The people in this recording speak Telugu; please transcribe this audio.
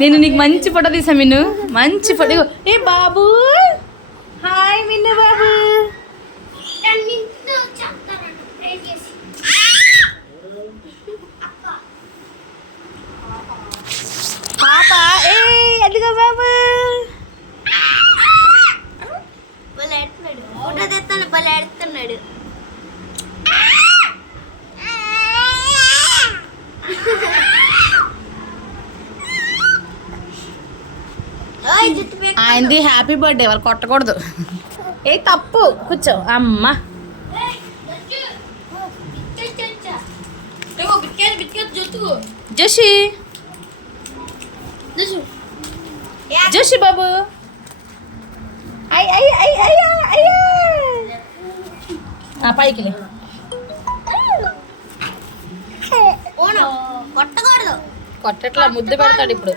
నేను నీకు మంచి ఫోటో తీసా మిన్ను, మంచి ఫోటో. ఏ బాబు, హాయ్ మిన్ను బాబు. పాప ఏ అదిగో బాబు. ఫోటో తెస్తాను, భలే ఆడుతున్నాడు. ఆయనది హ్యాపీ బర్త్డే, వాళ్ళు కొట్టకూడదు. ఏ తప్పు, కూర్చో అమ్మ. జోషి జోషి బాబు, పైకి కొట్టకూడదు. కొట్టట్లా, ముద్దు పెడతాడు ఇప్పుడు.